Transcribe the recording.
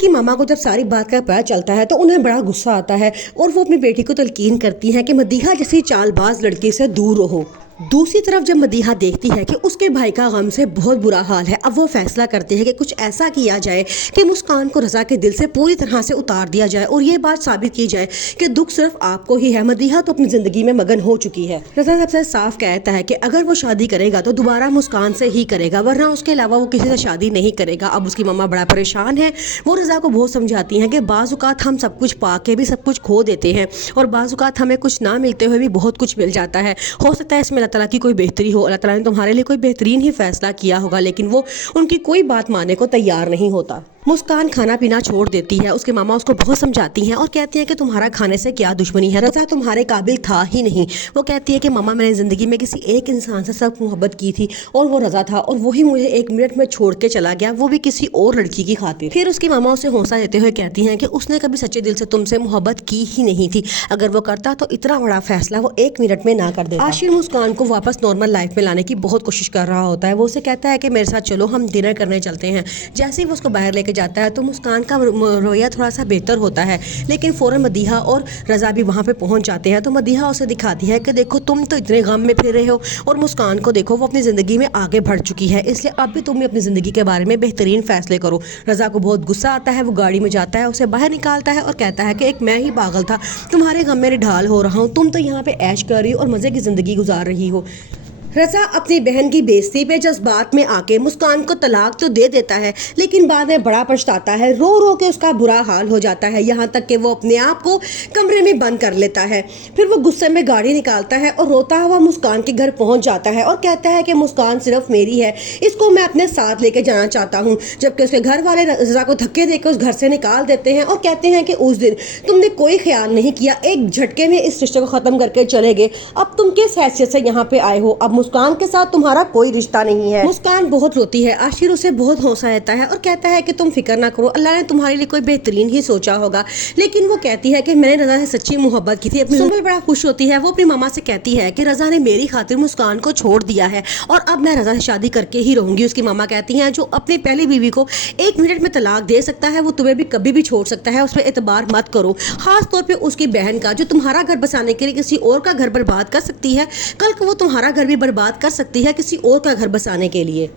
की मामा को जब सारी बात का पता चलता है तो उन्हें बड़ा गुस्सा आता है और वो अपनी बेटी को तलकीन करती हैं कि मदीहा जैसी चालबाज लड़की से दूर रहो। दूसरी तरफ जब मदीहा देखती है कि उसके भाई का गम से बहुत बुरा हाल है, अब वो फैसला करती है कि कुछ ऐसा किया जाए कि मुस्कान को रज़ा के दिल से पूरी तरह से उतार दिया जाए और ये बात साबित की जाए कि दुख सिर्फ आपको ही है। मदीहा तो अपनी ज़िंदगी में मगन हो चुकी है। रज़ा सबसे साफ कहता है कि अगर वो शादी करेगा तो दोबारा मुस्कान से ही करेगा, वरना उसके अलावा वो किसी से शादी नहीं करेगा। अब उसकी मम्मा बड़ा परेशान है। वो रज़ा को बहुत समझाती हैं कि बाज़ औक़ात हम सब कुछ पा के भी सब कुछ खो देते हैं और बाज़ औक़ात हमें कुछ ना मिलते हुए भी बहुत कुछ मिल जाता है। हो सकता है इसमें अल्लाह ताला की कोई बेहतरी हो, अल्लाह ताला ने तुम्हारे लिए कोई बेहतरीन ही फैसला किया होगा, लेकिन वो उनकी कोई बात मानने को तैयार नहीं होता। मुस्कान खाना पीना छोड़ देती है। उसके मामा उसको बहुत समझाती हैं और कहती हैं कि तुम्हारा खाने से क्या दुश्मनी है, रज़ा तुम्हारे काबिल था ही नहीं। वो कहती है कि मामा मैंने ज़िंदगी में किसी एक इंसान से सब मोहब्बत की थी और वो रज़ा था, और वही मुझे 1 मिनट में छोड़ के चला गया, वो भी किसी और लड़की की खातिर। फिर उसकी मामा उसे हौसला देते हुए कहती हैं कि उसने कभी सच्चे दिल से तुमसे मोहब्बत की ही नहीं थी, अगर वो करता तो इतना बड़ा फैसला वो 1 मिनट में ना कर देता। आशिर मुस्कान को वापस नॉर्मल लाइफ में लाने की बहुत कोशिश कर रहा होता है। वो उसे कहता है कि मेरे साथ चलो, हम डिनर करने चलते हैं। जैसे ही वो उसको बाहर लेके जाता है तो मुस्कान का रवैया थोड़ा सा बेहतर होता है, लेकिन फ़ौरन मदीहा और रज़ा भी वहाँ पे पहुँच जाते हैं। तो मदीहा उसे दिखाती है कि देखो तुम तो इतने गम में फिर रहे हो और मुस्कान को देखो वो अपनी ज़िंदगी में आगे बढ़ चुकी है, इसलिए अब भी तुम भी अपनी ज़िंदगी के बारे में बेहतरीन फ़ैसले करो। रज़ा को बहुत गुस्सा आता है। वो गाड़ी में जाता है, उसे बाहर निकालता है और कहता है कि एक मैं ही पागल था, तुम्हारे गम में ढाल हो रहा हूँ, तुम तो यहाँ पे ऐश कर रही हो और मज़े की ज़िंदगी गुजार रही हो। रज़ा अपनी बहन की बेइज्जती पे जज्बात में आके मुस्कान को तलाक तो दे देता है, लेकिन बाद में बड़ा पछताता है। रो रो के उसका बुरा हाल हो जाता है, यहाँ तक कि वो अपने आप को कमरे में बंद कर लेता है। फिर वो गुस्से में गाड़ी निकालता है और रोता हुआ मुस्कान के घर पहुँच जाता है और कहता है कि मुस्कान सिर्फ मेरी है, इसको मैं अपने साथ लेके जाना चाहता हूँ। जबकि उसके घर वाले रज़ा को धक्के देकर उस घर से निकाल देते हैं और कहते हैं कि उस दिन तुमने कोई ख्याल नहीं किया, एक झटके में इस रिश्ते को ख़त्म करके चले गए, अब तुम किस हैसियत से यहाँ पे आए हो, अब मुस्कान के साथ तुम्हारा कोई रिश्ता नहीं है। मुस्कान बहुत रोती है। आशिर उसे बहुत हौसला देता है और कहता है कि तुम फिक्र ना करो, अल्लाह ने तुम्हारे लिए कोई बेहतरीन ही सोचा होगा। लेकिन वो कहती है कि मैंने रज़ा से सच्ची मोहब्बत की थी। सुंबल बड़ा खुश होती है। वो अपनी मामा से कहती है कि रज़ा ने मेरी खातिर मुस्कान को छोड़ दिया है और अब मैं रज़ा से शादी करके ही रहूंगी। उसकी मामा कहती हैं जो अपनी पहली बीवी को 1 मिनट में तलाक दे सकता है वो तुम्हें भी कभी भी छोड़ सकता है, उस पर एतबार मत करो, खास तौर पे उसकी बहन का जो तुम्हारा घर बसाने के लिए किसी और का घर बर्बाद कर सकती है, कल को वो तुम्हारा घर भी बर्बाद कर सकती है किसी और का घर बसाने के लिए।